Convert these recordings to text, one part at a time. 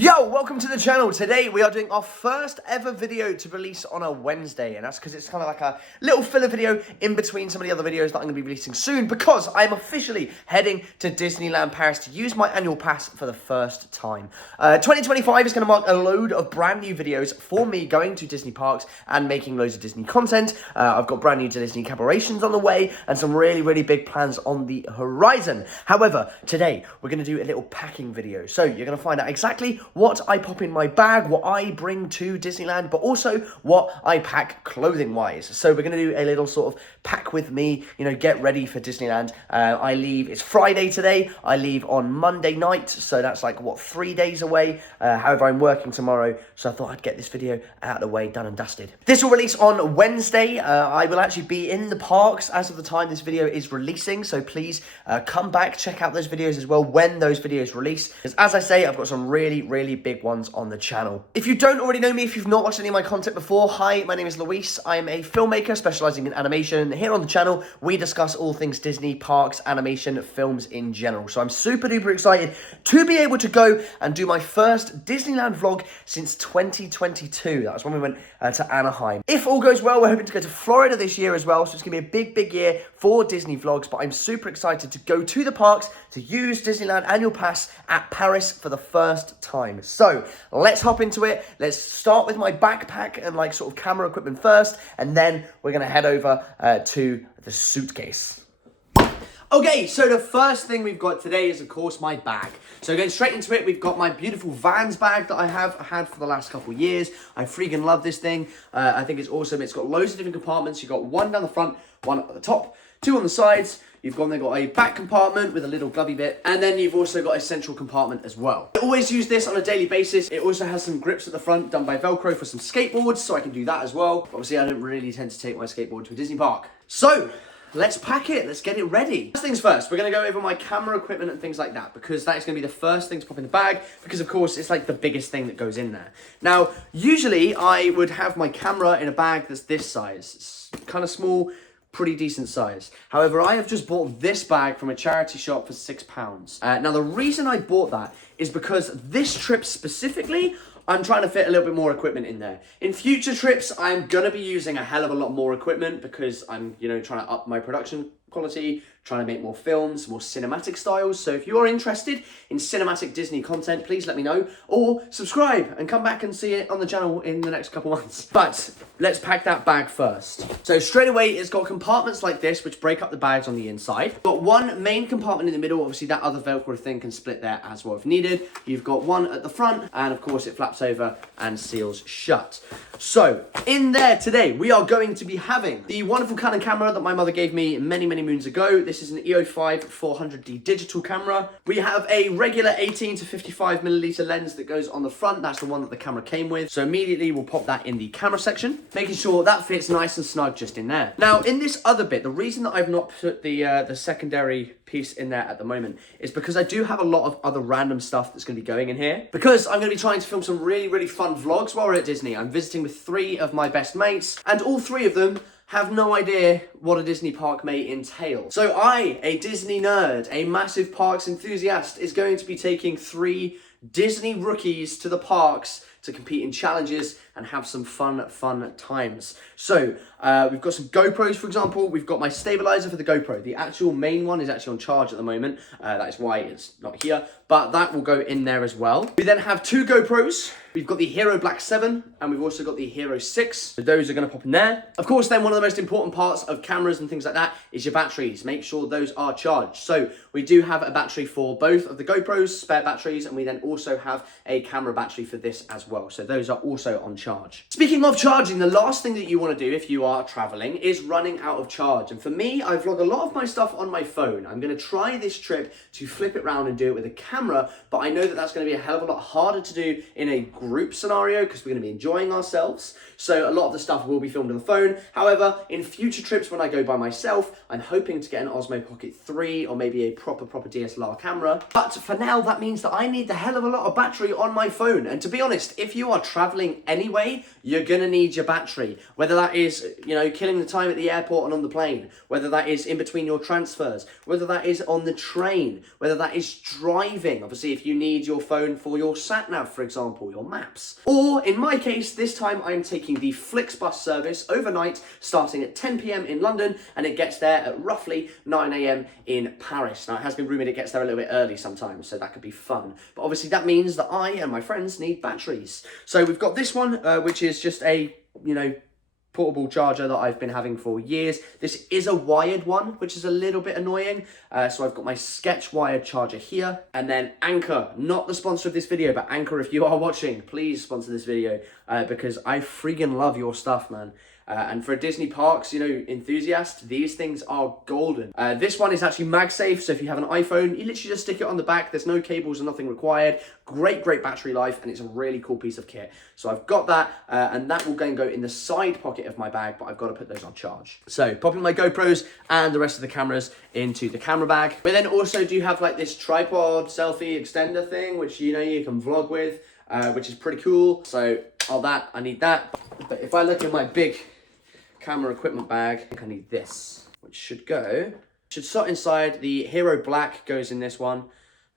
Yo, welcome to the channel. Today we are doing our first ever video to release on a Wednesday, and that's because it's kind of like a little filler video in between some of the other videos that I'm going to be releasing soon, because I'm officially heading to Disneyland Paris to use my annual pass for the first time. 2025 is going to mark a load of brand new videos for me going to Disney parks and making loads of Disney content. I've got brand new Disney collaborations on the way and some really big plans on the horizon. However, today we're going to do a little packing video, so you're going to find out exactly what I pop in my bag, what I bring to Disneyland, but also what I pack clothing-wise. So we're going to do a little sort of pack with me, you know, get ready for Disneyland. I leave, it's Friday today, I leave on Monday night, so that's like, what, 3 days away? However, I'm working tomorrow, so I thought I'd get this video out of the way, done and dusted. This will release on Wednesday. I will actually be in the parks as of the time this video is releasing, so please come back, check out those videos as well when those videos release, because as I say, I've got some really big ones on the channel. If you don't already know me, if you've not watched any of my content before, hi, my name is Luis. I am a filmmaker specializing in animation. Here on the channel, we discuss all things Disney, parks, animation, films in general. So I'm super duper excited to be able to go and do my first Disneyland vlog since 2022. That was when we went to Anaheim. If all goes well, we're hoping to go to Florida this year as well. So it's gonna be a big year for Disney vlogs, but I'm super excited to go to the parks to use Disneyland annual pass at Paris for the first time. So let's hop into it. Let's start with my backpack and like sort of camera equipment first, and then we're gonna head over to the suitcase. Okay, so the first thing we've got today is, of course, my bag. So getting straight into it, we've got my beautiful Vans bag that I have had for the last couple of years. I freaking love this thing. I think it's awesome. It's got loads of different compartments. You've got one down the front, one at the top, two on the sides. You've got a back compartment with a little glovey bit, and then you've also got a central compartment as well. I always use this on a daily basis. It also has some grips at the front done by Velcro for some skateboards, so I can do that as well. Obviously, I don't really tend to take my skateboard to a Disney park. So let's pack it, let's get it ready. First things first, we're gonna go over my camera equipment and things like that, because that is gonna be the first thing to pop in the bag, because of course it's like the biggest thing that goes in there. Now, usually I would have my camera in a bag that's this size. It's kind of small, pretty decent size. However, I have just bought this bag from a charity shop for £6. Now, the reason I bought that is because this trip specifically, I'm trying to fit a little bit more equipment in there. In future trips, I'm gonna be using a hell of a lot more equipment because I'm, you know, trying to up my production quality, trying to make more films, more cinematic styles. So if you are interested in cinematic Disney content, please let me know, or subscribe and come back and see it on the channel in the next couple months. But let's pack that bag first. So straight away, it's got compartments like this, which break up the bags on the inside. Got one main compartment in the middle. Obviously that other Velcro thing can split there as well if needed. You've got one at the front, and of course it flaps over and seals shut. So in there today, we are going to be having the wonderful Canon camera that my mother gave me many moons ago. This is an EO5 400D digital camera. We have a regular 18 to 55mm lens that goes on the front. That's the one that the camera came with. So immediately we'll pop that in the camera section, making sure that fits nice and snug just in there. Now in this other bit, the reason that I've not put the secondary piece in there at the moment is because I do have a lot of other random stuff that's going to be going in here, because I'm going to be trying to film some really fun vlogs while we're at Disney. I'm visiting with 3 of my best mates, and all 3 of them have no idea what a Disney park may entail. So I, a Disney nerd, a massive parks enthusiast, is going to be taking 3 Disney rookies to the parks to compete in challenges and have some fun times. So we've got some GoPros, for example. We've got my stabilizer for the GoPro. The actual main one is actually on charge at the moment. That is why it's not here, but that will go in there as well. We then have 2 GoPros. We've got the Hero Black 7, and we've also got the Hero 6. So those are gonna pop in there. Of course, then one of the most important parts of cameras and things like that is your batteries. Make sure those are charged. So we do have a battery for both of the GoPros, spare batteries, and we then also have a camera battery for this as well. So those are also on charge. Speaking of charging, the last thing that you wanna do if you are traveling is running out of charge. And for me, I vlog a lot of my stuff on my phone. I'm gonna try this trip to flip it around and do it with a camera, but I know that that's gonna be a hell of a lot harder to do in a group scenario because we're going to be enjoying ourselves. So a lot of the stuff will be filmed on the phone. However, in future trips when I go by myself, I'm hoping to get an Osmo Pocket 3 or maybe a proper DSLR camera. But for now, that means that I need the hell of a lot of battery on my phone. And to be honest, if you are traveling anyway, you're going to need your battery. Whether that is, you know, killing the time at the airport and on the plane, whether that is in between your transfers, whether that is on the train, whether that is driving. Obviously, if you need your phone for your sat-nav, for example, your maps. Or, in my case, this time I'm taking the Flixbus service overnight, starting at 10 p.m. in London, and it gets there at roughly 9 a.m. in Paris. Now, it has been rumoured it gets there a little bit early sometimes, so that could be fun. But obviously, that means that I and my friends need batteries. So we've got this one, which is just a, you know, portable charger that I've been having for years. This is a wired one, which is a little bit annoying. So I've got my Sketch wired charger here. And then Anchor, not the sponsor of this video, but Anchor, if you are watching, please sponsor this video because I freaking love your stuff, man. And for a Disney parks, you know, enthusiast, these things are golden. This one is actually MagSafe, so if you have an iPhone, you literally just stick it on the back. There's no cables and nothing required. Great battery life, and it's a really cool piece of kit. So I've got that, and that will go in the side pocket of my bag, but I've got to put those on charge. So popping my GoPros and the rest of the cameras into the camera bag. But then also do have like this tripod selfie extender thing, which, you know, you can vlog with, which is pretty cool. So all that, I need that. But if I look in my big camera equipment bag, I think I need this, which should slot inside. The Hero Black goes in this one,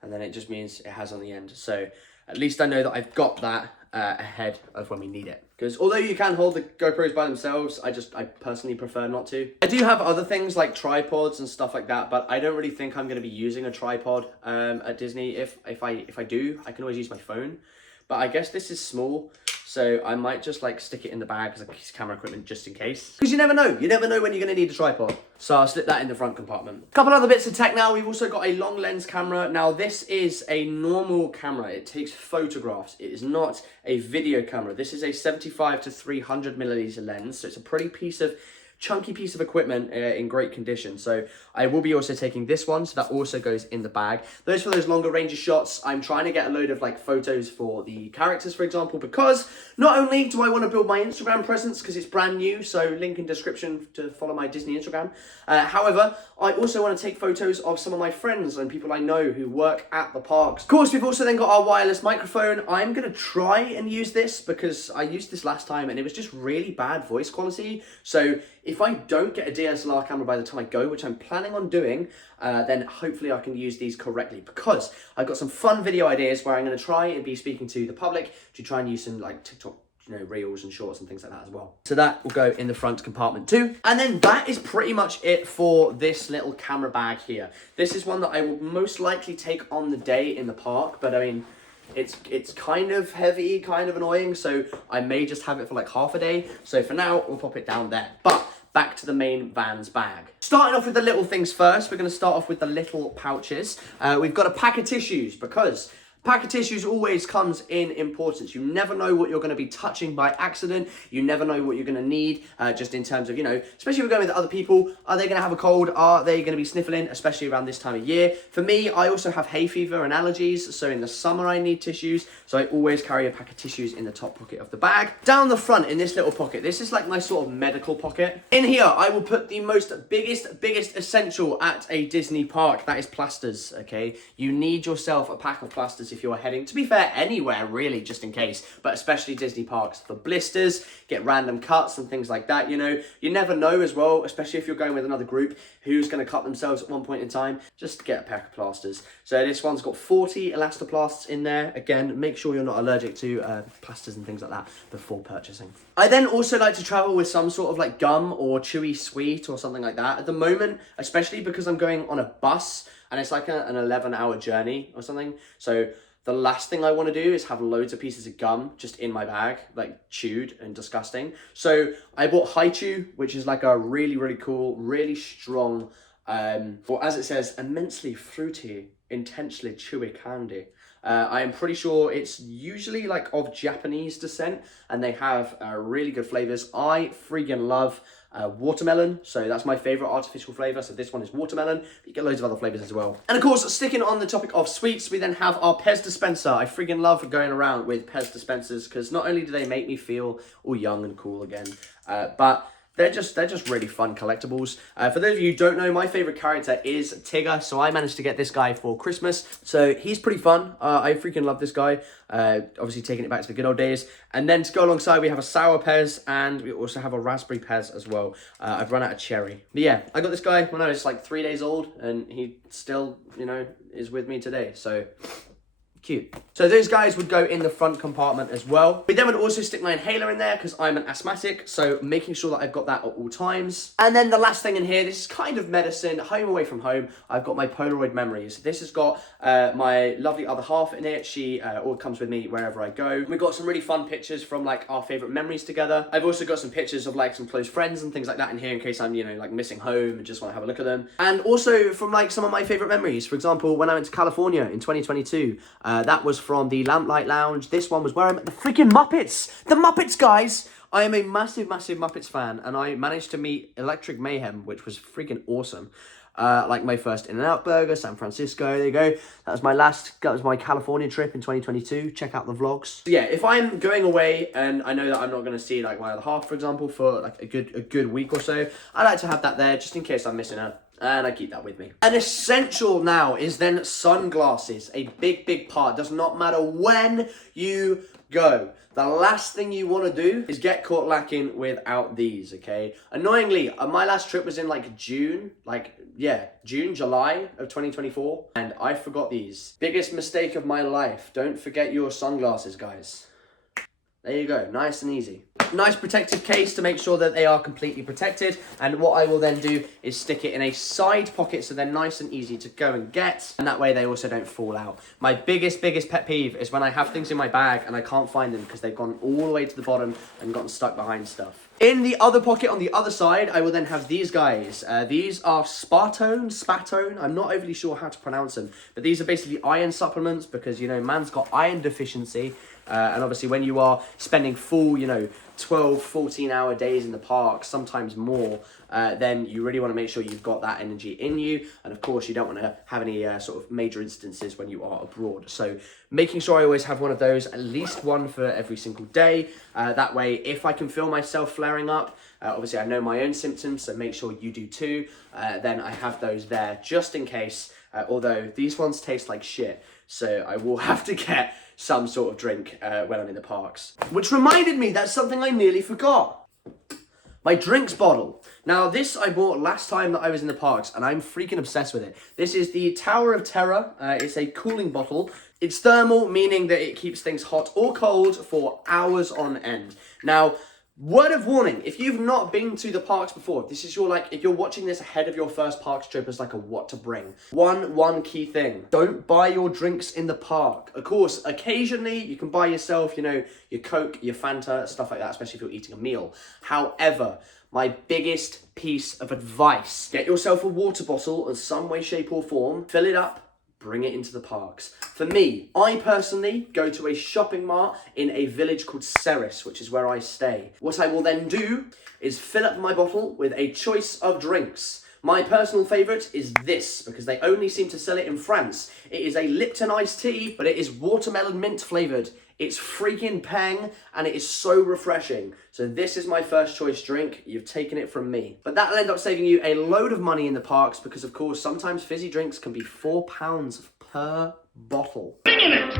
and then it just means it has on the end. So at least I know that I've got that ahead of when we need it. Because although you can hold the GoPros by themselves, I personally prefer not to. I do have other things like tripods and stuff like that, but I don't really think I'm going to be using a tripod at Disney. If I do, I can always use my phone. But I guess this is small, so I might just like stick it in the bag as a piece of camera equipment just in case. Because you never know when you're going to need a tripod. So I'll slip that in the front compartment. A couple other bits of tech now. We've also got a long lens camera. Now this is a normal camera. It takes photographs. It is not a video camera. This is a 75 to 300 milliliter lens. So it's a pretty chunky piece of equipment in great condition. So I will be also taking this one, so that also goes in the bag. Those for those longer range of shots. I'm trying to get a load of like photos for the characters, for example, because not only do I want to build my Instagram presence because it's brand new, so link in description to follow my Disney Instagram. However, I also want to take photos of some of my friends and people I know who work at the parks. Of course, we've also then got our wireless microphone. I'm going to try and use this because I used this last time and it was just really bad voice quality. So if I don't get a DSLR camera by the time I go, which I'm planning on doing, then hopefully I can use these correctly, because I've got some fun video ideas where I'm going to try and be speaking to the public to try and use some like TikTok, you know, reels and shorts and things like that as well. So that will go in the front compartment too. And then that is pretty much it for this little camera bag here. This is one that I will most likely take on the day in the park, but I mean, it's kind of heavy, kind of annoying, so I may just have it for like half a day. So for now, we'll pop it down there. But back to the main Vans bag. Starting off with the little things first, we're going to start off with the little pouches. We've got a pack of tissues, because pack of tissues always comes in importance. You never know what you're going to be touching by accident. You never know what you're going to need, just in terms of, you know, especially if we're going with other people. Are they going to have a cold? Are they going to be sniffling, especially around this time of year? For me, I also have hay fever and allergies, so in the summer I need tissues. So I always carry a pack of tissues in the top pocket of the bag. Down the front in this little pocket, this is like my sort of medical pocket. In here, I will put the biggest essential at a Disney park. That is plasters, okay? You need yourself a pack of plasters if you're heading, to be fair, anywhere really, just in case, but especially Disney parks, for blisters, get random cuts and things like that. You know, you never know as well, especially if you're going with another group, who's going to cut themselves at one point in time. Just get a pack of plasters. So this one's got 40 elastoplasts in there. Again, make sure you're not allergic to plasters and things like that before purchasing. I then also like to travel with some sort of like gum or chewy sweet or something like that. At the moment, especially because I'm going on a bus and it's like an 11-hour journey or something. So the last thing I want to do is have loads of pieces of gum just in my bag, like chewed and disgusting. So I bought Hi-Chew, which is like a really cool, really strong, or as it says, immensely fruity, intensely chewy candy. I am pretty sure it's usually like of Japanese descent, and they have really good flavors. I freaking love watermelon, so that's my favorite artificial flavor. So this one is watermelon, but you get loads of other flavors as well. And of course, sticking on the topic of sweets, we then have our Pez dispenser. I freaking love going around with Pez dispensers, because not only do they make me feel all young and cool again, but They're just really fun collectibles. For those of you who don't know, my favorite character is Tigger, so I managed to get this guy for Christmas. So he's pretty fun. I freaking love this guy. Obviously taking it back to the good old days. And then to go alongside, we have a Sour Pez, and we also have a Raspberry Pez as well. I've run out of Cherry. But yeah, I got this guy when I was like 3 days old, and he still, you know, is with me today. So cute. So those guys would go in the front compartment as well. We then would also stick my inhaler in there because I'm an asthmatic, so making sure that I've got that at all times. And then the last thing in here, this is kind of medicine, home away from home, I've got my Polaroid memories. This has got my lovely other half in it. She all comes with me wherever I go. We've got some really fun pictures from like our favorite memories together. I've also got some pictures of like some close friends and things like that in here in case I'm, you know, like missing home and just want to have a look at them. And also from like some of my favorite memories. For example, when I went to California in 2022, that was from the Lamplight Lounge. This one was where I met the freaking Muppets. The Muppets, guys! I am a massive, massive Muppets fan, and I managed to meet Electric Mayhem, which was freaking awesome. Like my first In-N-Out burger, San Francisco, there you go. That was my California trip in 2022. Check out the vlogs. So yeah, if I'm going away and I know that I'm not going to see like my other half, for example, for like a good week or so, I like to have that there just in case I'm missing out. And I keep that with me. An essential now is then sunglasses. A big, big part. Does not matter when you go. The last thing you want to do is get caught lacking without these, okay? Annoyingly, my last trip was in like June, July of 2024. And I forgot these. Biggest mistake of my life. Don't forget your sunglasses, guys. There you go, nice and easy. Nice protective case to make sure that they are completely protected. And what I will then do is stick it in a side pocket so they're nice and easy to go and get. And that way they also don't fall out. My biggest pet peeve is when I have things in my bag and I can't find them because they've gone all the way to the bottom and gotten stuck behind stuff. In the other pocket on the other side, I will then have these guys. These are Spatone. I'm not overly sure how to pronounce them. But these are basically iron supplements because, you know, man's got iron deficiency. And obviously when you are spending full, you know, 12, 14-hour days in the park, sometimes more, then you really want to make sure you've got that energy in you. And of course, you don't want to have any sort of major instances when you are abroad. So making sure I always have one of those, at least one for every single day. That way, if I can feel myself flaring up, obviously I know my own symptoms, so make sure you do too. Then I have those there just in case, although these ones taste like shit. So I will have to get some sort of drink when I'm in the parks. Which reminded me, that's something I nearly forgot. My drinks bottle. Now this I bought last time that I was in the parks and I'm freaking obsessed with it. This is the Tower of Terror. It's a cooling bottle. It's thermal, meaning that it keeps things hot or cold for hours on end. Now, word of warning, if you've not been to the parks before, this is your if you're watching this ahead of your first parks trip as like a what to bring. One key thing, don't buy your drinks in the park. Of course, occasionally you can buy yourself, you know, your Coke, your Fanta, stuff like that, especially if you're eating a meal. However, my biggest piece of advice, get yourself a water bottle in some way, shape or form, fill it up, bring it into the parks. For me, I personally go to a shopping mart in a village called Ceres, which is where I stay. What I will then do is fill up my bottle with a choice of drinks. My personal favourite is this, because they only seem to sell it in France. It is a Lipton iced tea, but it is watermelon mint flavoured. It's freaking peng, and it is so refreshing. So this is my first choice drink. You've taken it from me. But that'll end up saving you a load of money in the parks, because of course, sometimes fizzy drinks can be £4 per bottle. In it!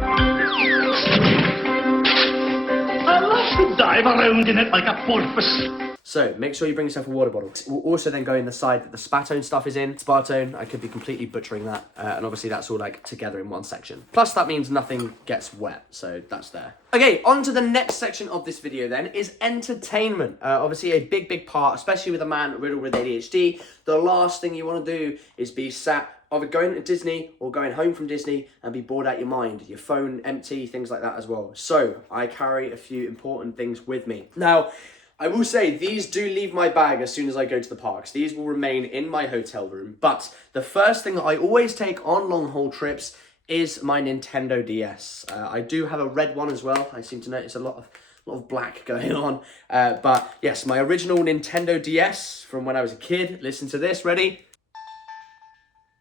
I love to dive around in it like a porpoise. So make sure you bring yourself a water bottle. We'll also then go in the side that the Spatone stuff is in. Spartone, I could be completely butchering that. And obviously that's all like together in one section. Plus that means nothing gets wet, so that's there. Okay, on to the next section of this video then is entertainment. Obviously a big part, especially with a man riddled with ADHD. The last thing you want to do is be sat either going to Disney or going home from Disney and be bored out your mind. Your phone empty, things like that as well. So I carry a few important things with me. Now, I will say these do leave my bag as soon as I go to the parks. These will remain in my hotel room. But the first thing that I always take on long haul trips is my Nintendo DS. I do have a red one as well. I seem to notice a lot of black going on. But yes, my original Nintendo DS from when I was a kid. Listen to this, ready?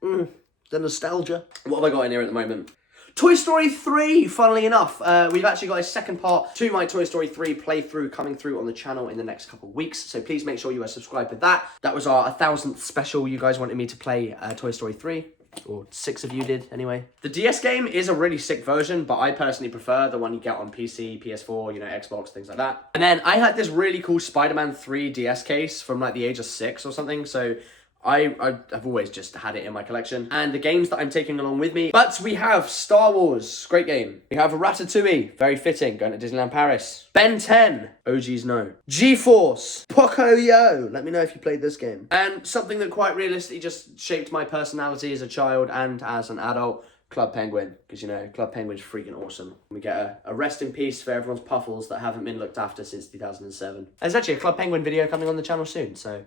The nostalgia. What have I got in here at the moment? Toy Story 3, funnily enough, we've actually got a second part to my Toy Story 3 playthrough coming through on the channel in the next couple of weeks, so please make sure you are subscribed with that. That was our 1000th special. You guys wanted me to play Toy Story 3. Or 6 of you did, anyway. The DS game is a really sick version, but I personally prefer the one you get on PC, PS4, you know, Xbox, things like that. And then I had this really cool Spider-Man 3 DS case from like the age of 6 or something, so I've always just had it in my collection. And the games that I'm taking along with me. But we have Star Wars, great game. We have Ratatouille, very fitting, going to Disneyland Paris. Ben 10, OGs know. G-Force, Pocoyo, let me know if you played this game. And something that quite realistically just shaped my personality as a child and as an adult, Club Penguin. Because, you know, Club Penguin's freaking awesome. We get a rest in peace for everyone's puffles that haven't been looked after since 2007. There's actually a Club Penguin video coming on the channel soon, so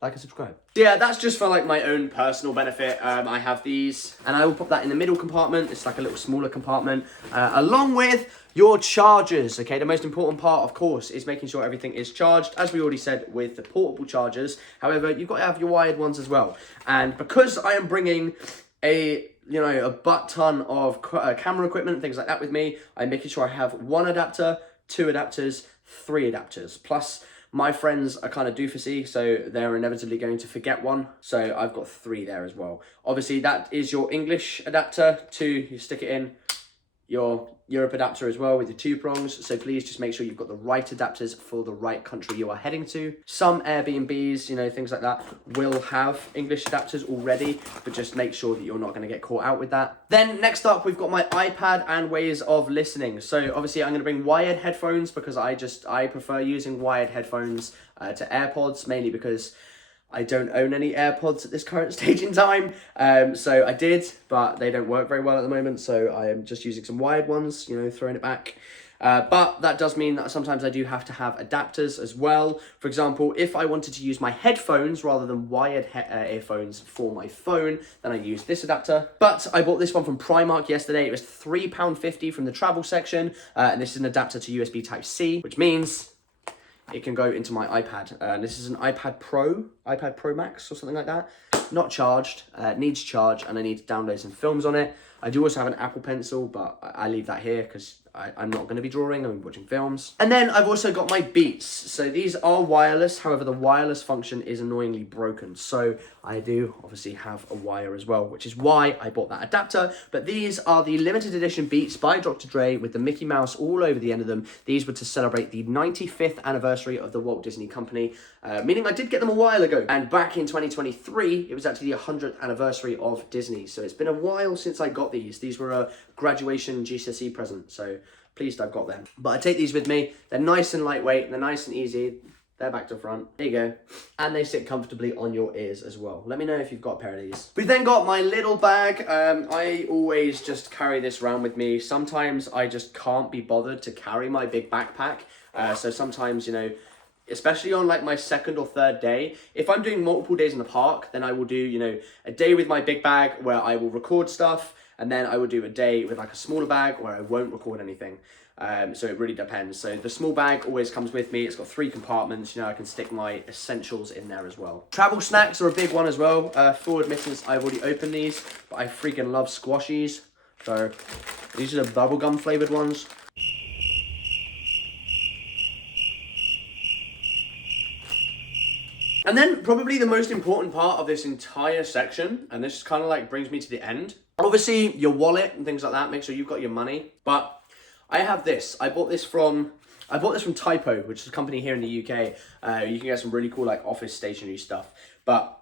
like and subscribe. Yeah, that's just for like my own personal benefit. I have these and I will put that in the middle compartment. It's like a little smaller compartment along with your chargers. Okay, the most important part, of course, is making sure everything is charged, as we already said with the portable chargers. However, you've got to have your wired ones as well. And because I am bringing a butt ton of camera equipment and things like that with me, I'm making sure I have 1 adapter, 2 adapters, 3 adapters. Plus, my friends are kind of doofusy, so they're inevitably going to forget one. So I've got 3 there as well. Obviously, that is your English adapter. 2, you stick it in. Your Europe adapter as well with your 2 prongs. So please just make sure you've got the right adapters for the right country you are heading to. Some Airbnbs, you know, things like that will have English adapters already, but just make sure that you're not going to get caught out with that. Then next up, we've got my iPad and ways of listening. So obviously I'm going to bring wired headphones because I prefer using wired headphones to AirPods, mainly because I don't own any AirPods at this current stage in time. So I did, but they don't work very well at the moment. So I am just using some wired ones, you know, throwing it back. But that does mean that sometimes I do have to have adapters as well. For example, if I wanted to use my headphones rather than wired earphones for my phone, then I use this adapter. But I bought this one from Primark yesterday. It was £3.50 from the travel section. And this is an adapter to USB Type-C, which means it can go into my iPad. This is an iPad Pro Max or something like that. Not charged, needs charge, and I need to download some films on it. I do also have an Apple Pencil, but I leave that here because I'm not going to be drawing, I'm watching films. And then I've also got my Beats. So these are wireless, however the wireless function is annoyingly broken. So I do obviously have a wire as well, which is why I bought that adapter. But these are the limited edition Beats by Dr. Dre with the Mickey Mouse all over the end of them. These were to celebrate the 95th anniversary of the Walt Disney Company, meaning I did get them a while ago. And back in 2023, it was actually the 100th anniversary of Disney. So it's been a while since I got these. These were a graduation GCSE present, so pleased I've got them. But I take these with me. They're nice and lightweight, they're nice and easy. They're back to front. There you go. And they sit comfortably on your ears as well. Let me know if you've got a pair of these. We've then got my little bag. I always just carry this around with me. Sometimes I just can't be bothered to carry my big backpack. So sometimes, you know, especially on like my 2nd or 3rd day, if I'm doing multiple days in the park, then I will do, you know, a day with my big bag where I will record stuff, and then I will do a day with like a smaller bag where I won't record anything. So it really depends. So the small bag always comes with me. It's got 3 compartments. You know, I can stick my essentials in there as well. Travel snacks are a big one as well. Full admittance, I've already opened these, but I freaking love squashies. So these are the bubblegum flavored ones. And then probably the most important part of this entire section, and this kind of like brings me to the end. Obviously your wallet and things like that, make sure you've got your money. But I have this. I bought this from Typo, which is a company here in the UK. You can get some really cool like office stationery stuff. But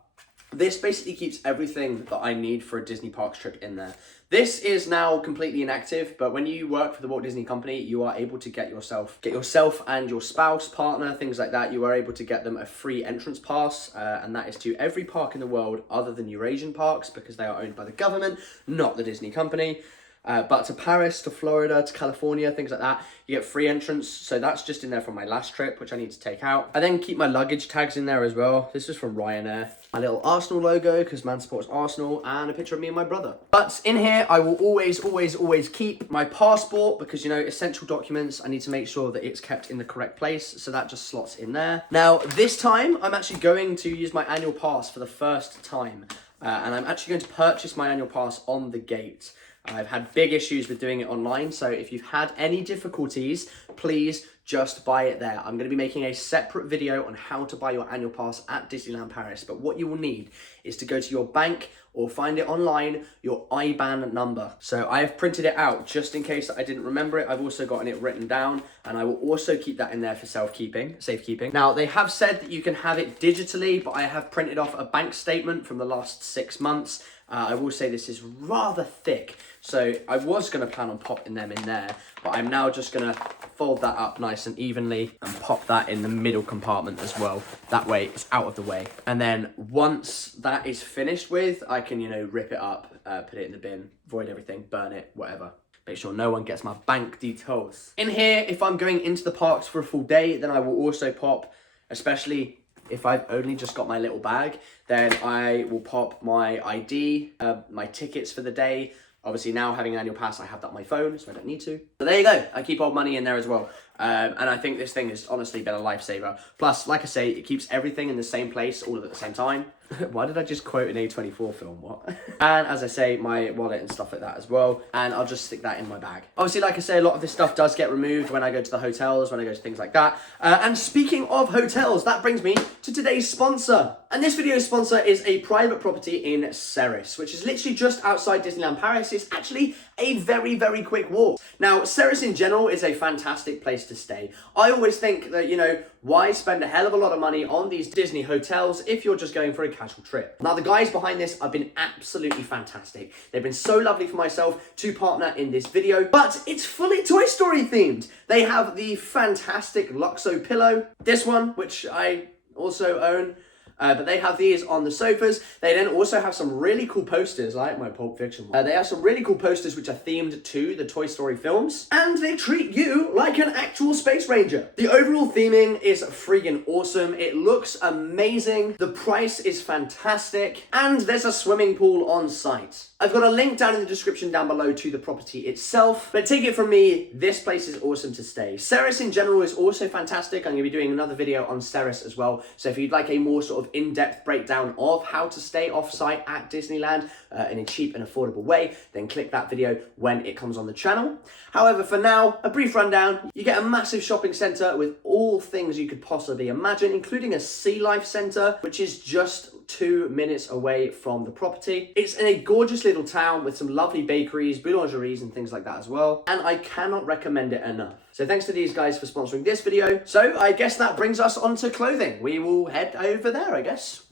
this basically keeps everything that I need for a Disney Parks trip in there. This is now completely inactive, but when you work for the Walt Disney Company, you are able to get yourself and your spouse, partner, things like that, you are able to get them a free entrance pass, and that is to every park in the world other than Eurasian parks, because they are owned by the government, not the Disney Company. But to Paris, to Florida, to California, things like that, you get free entrance. So that's just in there from my last trip, which I need to take out. I then keep my luggage tags in there as well. This is from Ryanair. My little Arsenal logo, because man supports Arsenal, and a picture of me and my brother. But in here, I will always keep my passport, because, you know, essential documents, I need to make sure that it's kept in the correct place. So that just slots in there. Now, this time, I'm actually going to use my annual pass for the first time. And I'm actually going to purchase my annual pass on the gate. I've had big issues with doing it online, so if you've had any difficulties, please just buy it there. I'm going to be making a separate video on how to buy your annual pass at Disneyland Paris, but what you will need is to go to your bank or find it online, your IBAN number. So I have printed it out just in case I didn't remember it. I've also gotten it written down, and I will also keep that in there for safekeeping. Now, they have said that you can have it digitally, but I have printed off a bank statement from the last 6 months. I will say this is rather thick, so I was going to plan on popping them in there, but I'm now just going to fold that up nice and evenly and pop that in the middle compartment as well. That way it's out of the way. And then once that is finished with, I can, rip it up, put it in the bin, void everything, burn it, whatever. Make sure no one gets my bank details. In here, if I'm going into the parks for a full day, then I will also pop, especially if I've only just got my little bag, then I will pop my ID, my tickets for the day. Obviously now having an annual pass, I have that on my phone, so I don't need to. But there you go, I keep old money in there as well. And I think this thing has honestly been a lifesaver. Plus, like I say, it keeps everything in the same place all at the same time. Why did I just quote an A24 film? What? And as I say, my wallet and stuff like that as well. And I'll just stick that in my bag. Obviously, like I say, a lot of this stuff does get removed when I go to the hotels, when I go to things like that. And speaking of hotels, that brings me to today's sponsor. And this video's sponsor is a private property in Serres, which is literally just outside Disneyland Paris. It's actually a very, very quick walk. Now, Serres in general is a fantastic place to stay. I always think that, why spend a hell of a lot of money on these Disney hotels if you're just going for a casual trip? Now, the guys behind this have been absolutely fantastic. They've been so lovely for myself to partner in this video, but it's fully Toy Story themed. They have the fantastic Luxo pillow, this one, which I also own. But they have these on the sofas. They then also have some really cool posters, like my Pulp Fiction one. They have some really cool posters which are themed to the Toy Story films. And they treat you like an actual Space Ranger. The overall theming is friggin' awesome. It looks amazing. The price is fantastic. And there's a swimming pool on site. I've got a link down in the description down below to the property itself. But take it from me, this place is awesome to stay. Serres in general is also fantastic. I'm going to be doing another video on Serres as well. So if you'd like a more sort of in-depth breakdown of how to stay off-site at Disneyland in a cheap and affordable way, then click that video when it comes on the channel. However, for now, a brief rundown. You get a massive shopping centre with all things you could possibly imagine, including a sea life centre, which is just 2 minutes away from the property. It's in a gorgeous little town with some lovely bakeries, boulangeries and things like that as well. And I cannot recommend it enough. So thanks to these guys for sponsoring this video. So I guess that brings us on to clothing. We will head over there, I guess.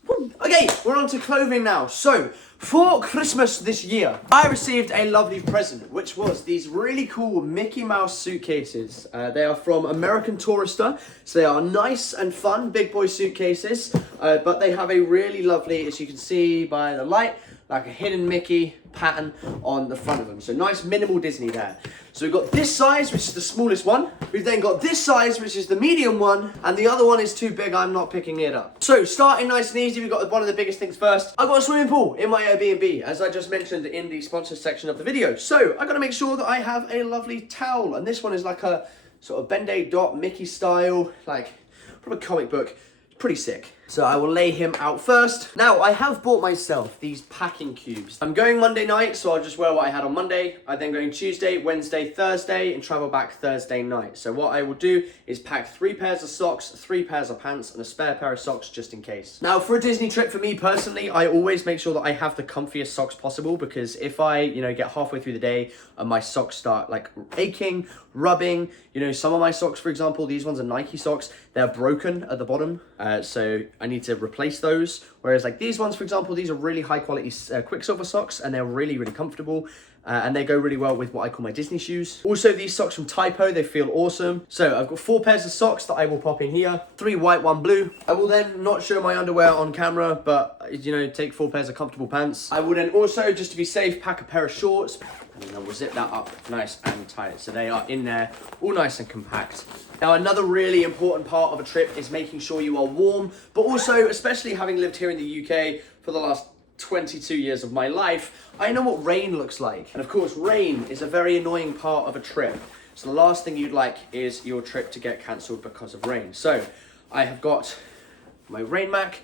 Okay, we're on to clothing now. So, for Christmas this year, I received a lovely present, which was these really cool Mickey Mouse suitcases. They are from American Tourister, so they are nice and fun, big boy suitcases, but they have a really lovely, as you can see by the light, like a hidden Mickey pattern on the front of them. So nice minimal Disney there. So we've got this size, which is the smallest one. We've then got this size, which is the medium one. And the other one is too big, I'm not picking it up. So starting nice and easy, we've got one of the biggest things first. I've got a swimming pool in my Airbnb, as I just mentioned in the sponsor section of the video. So I gotta make sure that I have a lovely towel. And this one is like a sort of Ben-Day dot Mickey style, like from a comic book. Pretty sick. So I will lay him out first. Now, I have bought myself these packing cubes. I'm going Monday night, so I'll just wear what I had on Monday. I'm then going Tuesday, Wednesday, Thursday, and travel back Thursday night. So what I will do is pack 3 pairs of socks, 3 pairs of pants, and a spare pair of socks just in case. Now, for a Disney trip, for me personally, I always make sure that I have the comfiest socks possible, because if I, get halfway through the day and my socks start like aching, rubbing, some of my socks, for example, these ones are Nike socks, they're broken at the bottom. So I need to replace those. Whereas like these ones, for example, these are really high quality Quicksilver socks, and they're really, really comfortable. And they go really well with what I call my Disney shoes. Also, these socks from Typo, they feel awesome. So I've got 4 pairs of socks that I will pop in here. 3 white, 1 blue. I will then not show my underwear on camera, but take 4 pairs of comfortable pants. I will then also, just to be safe, pack a pair of shorts. And then I will zip that up nice and tight. So they are in there, all nice and compact. Now, another really important part of a trip is making sure you are warm, but also, especially having lived here in the UK for the last 22 years of my life, I know what rain looks like. And of course, rain is a very annoying part of a trip. So the last thing you'd like is your trip to get cancelled because of rain. So I have got my rain mac,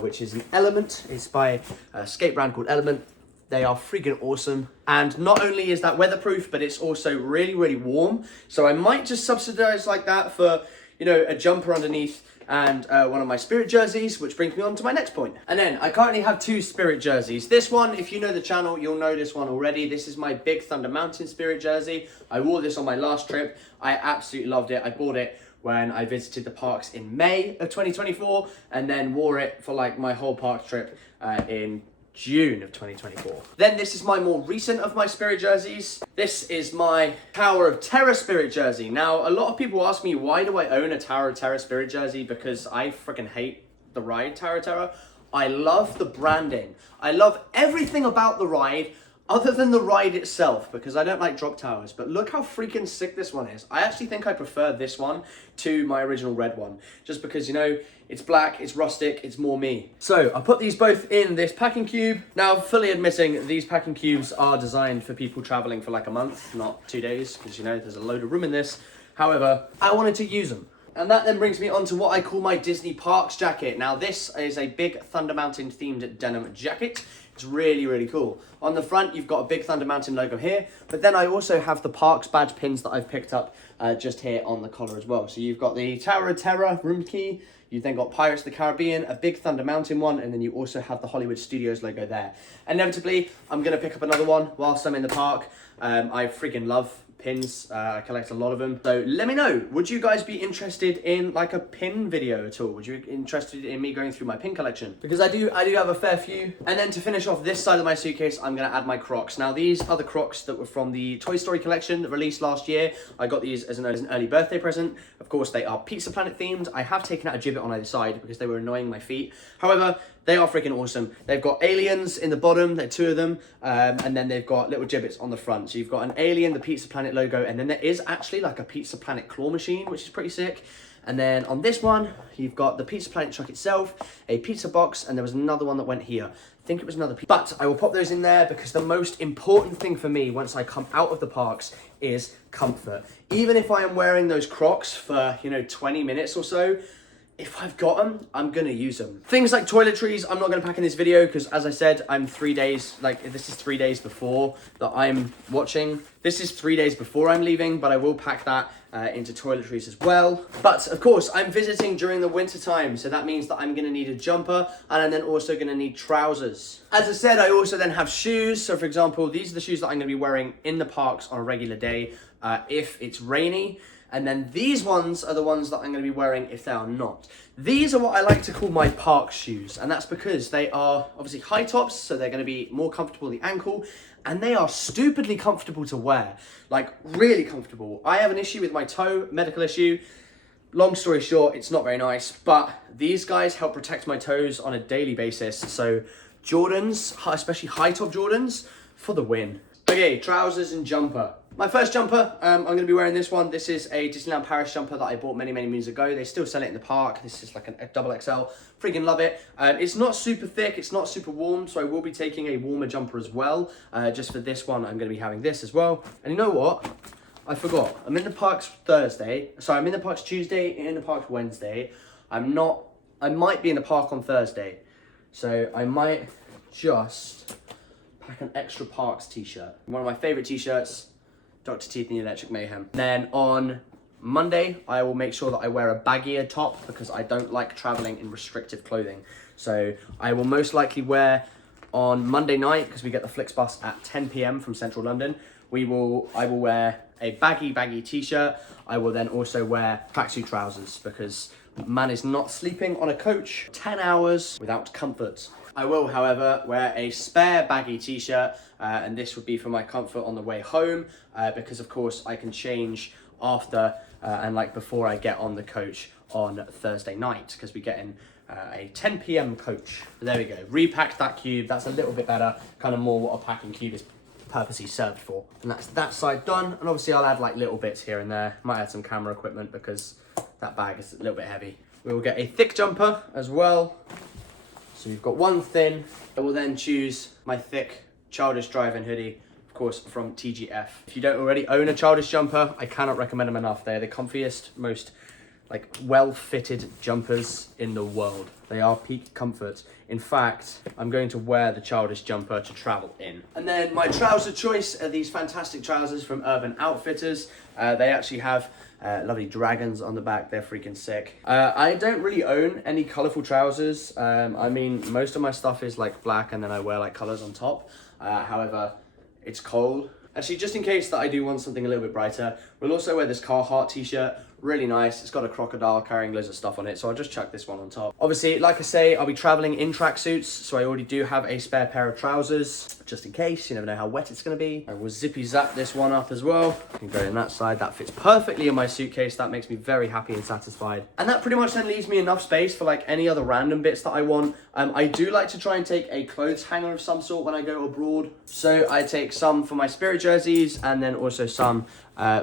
which is an Element. It's by a skate brand called Element. They are freaking awesome. And not only is that weatherproof, but it's also really, really warm. So I might just subsidize like that for, you know, a jumper underneath and one of my Spirit jerseys, which brings me on to my next point. And then I currently have 2 Spirit jerseys. This one, if you know the channel, you'll know this one already. This is my Big Thunder Mountain Spirit jersey. I wore this on my last trip. I absolutely loved it. I bought it when I visited the parks in May of 2024 and then wore it for like my whole park trip in June of 2024. Then this is my more recent of my Spirit jerseys. This is my Tower of Terror Spirit jersey. Now, a lot of people ask me, why do I own a Tower of Terror Spirit jersey? Because I freaking hate the ride Tower of Terror. I love the branding. I love everything about the ride other than the ride itself, because I don't like drop towers. But look how freaking sick this one is. I actually think I prefer this one to my original red one, just because, you know, it's black, it's rustic, it's more me. So I put these both in this packing cube. Now, fully admitting, these packing cubes are designed for people traveling for like a month, not 2 days, because, you know, there's a load of room in this. However, I wanted to use them. And that then brings me on to what I call my Disney Parks jacket. Now, this is a Big Thunder Mountain themed denim jacket. It's really, really cool. On the front, you've got a Big Thunder Mountain logo here, but then I also have the Parks badge pins that I've picked up just here on the collar as well. So you've got the Tower of Terror room key, you've then got Pirates of the Caribbean, a Big Thunder Mountain one, and then you also have the Hollywood Studios logo there. Inevitably, I'm gonna pick up another one whilst I'm in the park. I freaking love pins. I collect a lot of them. So let me know, would you guys be interested in like a pin video at all? Would you be interested in me going through my pin collection? Because I do have a fair few. And then to finish off this side of my suitcase, I'm gonna add my Crocs. Now, these are the Crocs that were from the Toy Story collection that released last year. I got these as an early birthday present. Of course, they are Pizza Planet themed. I have taken out a gibbet on either side because they were annoying my feet. However, they are freaking awesome. They've got aliens in the bottom, there are 2 of them, and then they've got little gibbets on the front. So you've got an alien, the Pizza Planet logo, and then there is actually like a Pizza Planet claw machine, which is pretty sick. And then on this one, you've got the Pizza Planet truck itself, a pizza box, and there was another one that went here. I think it was another pizza. But I will pop those in there because the most important thing for me once I come out of the parks is comfort. Even if I am wearing those Crocs for, you know, 20 minutes or so, if I've got them, I'm gonna use them. Things like toiletries, I'm not gonna pack in this video because, as I said, I'm 3 days, like this is 3 days before that I'm watching. This is 3 days before I'm leaving, but I will pack that into toiletries as well. But of course, I'm visiting during the winter time, so that means that I'm gonna need a jumper and I'm then also gonna need trousers. As I said, I also then have shoes. So for example, these are the shoes that I'm gonna be wearing in the parks on a regular day if it's rainy. And then these ones are the ones that I'm going to be wearing if they are not. These are what I like to call my park shoes. And that's because they are obviously high tops, so they're going to be more comfortable at the ankle. And they are stupidly comfortable to wear. Like, really comfortable. I have an issue with my toe, medical issue. Long story short, it's not very nice. But these guys help protect my toes on a daily basis. So Jordans, especially high top Jordans, for the win. Okay, trousers and jumper. My first jumper, I'm going to be wearing this one. This is a Disneyland Paris jumper that I bought many, many moons ago. They still sell it in the park. This is like a double XL. Freaking love it. It's not super thick. It's not super warm. So I will be taking a warmer jumper as well. Just for this one, I'm going to be having this as well. And you know what? I forgot. I'm in the parks Thursday. Sorry, I'm in the parks Tuesday, in the parks Wednesday. I might be in the park on Thursday. So I might just pack an extra parks t-shirt. One of my favorite t-shirts. Dr. Teeth and the Electric Mayhem. Then on Monday, I will make sure that I wear a baggier top because I don't like traveling in restrictive clothing. So I will most likely wear on Monday night, because we get the Flixbus at 10 PM from Central London, I will wear a baggy t-shirt. I will then also wear tracksuit trousers because man is not sleeping on a coach 10 hours without comfort. I will, however, wear a spare baggy t-shirt, and this would be for my comfort on the way home, because of course I can change after and like before I get on the coach on Thursday night, because we get in a 10 PM coach. But there we go, repacked that cube. That's a little bit better, kind of more what a packing cube is purposely served for. And that's that side done, and obviously I'll add like little bits here and there. Might add some camera equipment because that bag is a little bit heavy. We will get a thick jumper as well. So you've got one thin. I will then choose my thick Childish Drive-In hoodie, of course, from TGF. If you don't already own a Childish jumper, I cannot recommend them enough. They're the comfiest, most like well-fitted jumpers in the world. They are peak comfort. In fact, I'm going to wear the Childish jumper to travel in. And then my trouser choice are these fantastic trousers from Urban Outfitters. They actually have lovely dragons on the back. They're freaking sick. I don't really own any colorful trousers. I mean, most of my stuff is like black and then I wear like colors on top. However, it's cold. Actually, just in case that I do want something a little bit brighter, we'll also wear this Carhartt t-shirt. Really nice. It's got a crocodile carrying loads of stuff on it, so I'll just chuck this one on top. Obviously, like I say, I'll be traveling in tracksuits, so I already do have a spare pair of trousers, just in case. You never know how wet it's going to be. I will zippy zap this one up as well. I can go in that side. That fits perfectly in my suitcase. That makes me very happy and satisfied. And that pretty much then leaves me enough space for like any other random bits that I want. I do like to try and take a clothes hanger of some sort when I go abroad. So I take some for my Spirit jerseys and then also some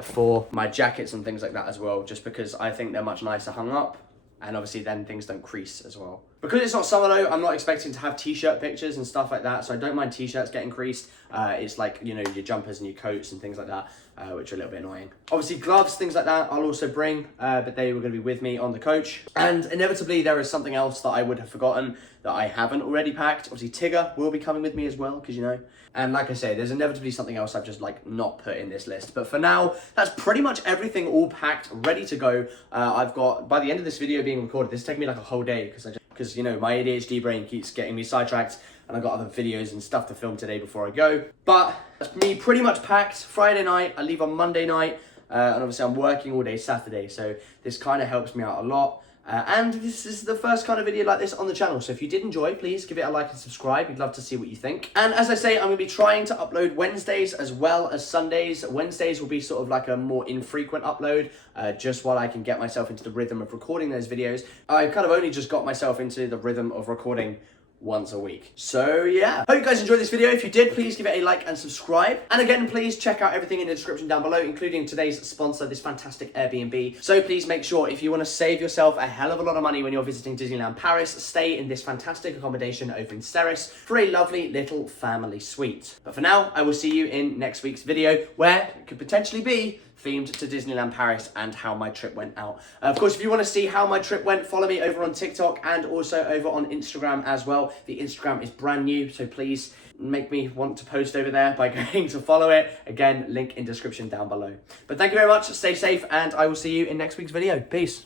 for my jackets and things like that as well, just because I think they're much nicer hung up, and obviously then things don't crease as well. Because it's not summer though, I'm not expecting to have t-shirt pictures and stuff like that, so I don't mind t-shirts getting creased. It's like, you know, your jumpers and your coats and things like that, which are a little bit annoying. Obviously gloves, things like that, I'll also bring, but they were going to be with me on the coach. And inevitably there is something else that I would have forgotten that I haven't already packed. Obviously Tigger will be coming with me as well, because you know. And like I say, there's inevitably something else I've just like not put in this list. But for now, that's pretty much everything all packed, ready to go. I've got, by the end of this video being recorded, this is taking me like a whole day because you know, my ADHD brain keeps getting me sidetracked and I've got other videos and stuff to film today before I go. But that's me pretty much packed. Friday night, I leave on Monday night. And obviously I'm working all day Saturday. So this kind of helps me out a lot. And this is the first kind of video like this on the channel, so if you did enjoy, please give it a like and subscribe. We'd love to see what you think. And as I say, I'm going to be trying to upload Wednesdays as well as Sundays. Wednesdays will be sort of like a more infrequent upload, just while I can get myself into the rhythm of recording those videos. I kind of only just got myself into the rhythm of recording once a week. So yeah, hope you guys enjoyed this video. If you did, please give it a like and subscribe. And again, please check out everything in the description down below, including today's sponsor, this fantastic Airbnb. So please make sure, if you want to save yourself a hell of a lot of money when you're visiting Disneyland Paris, stay in this fantastic accommodation over in Ceres for a lovely little family suite. But for now, I will see you in next week's video, where it could potentially be themed to Disneyland Paris and how my trip went out. Of course, if you want to see how my trip went, follow me over on TikTok and also over on Instagram as well. The Instagram is brand new, so please make me want to post over there by going to follow it. Again, link in description down below. But thank you very much, stay safe, and I will see you in next week's video. Peace.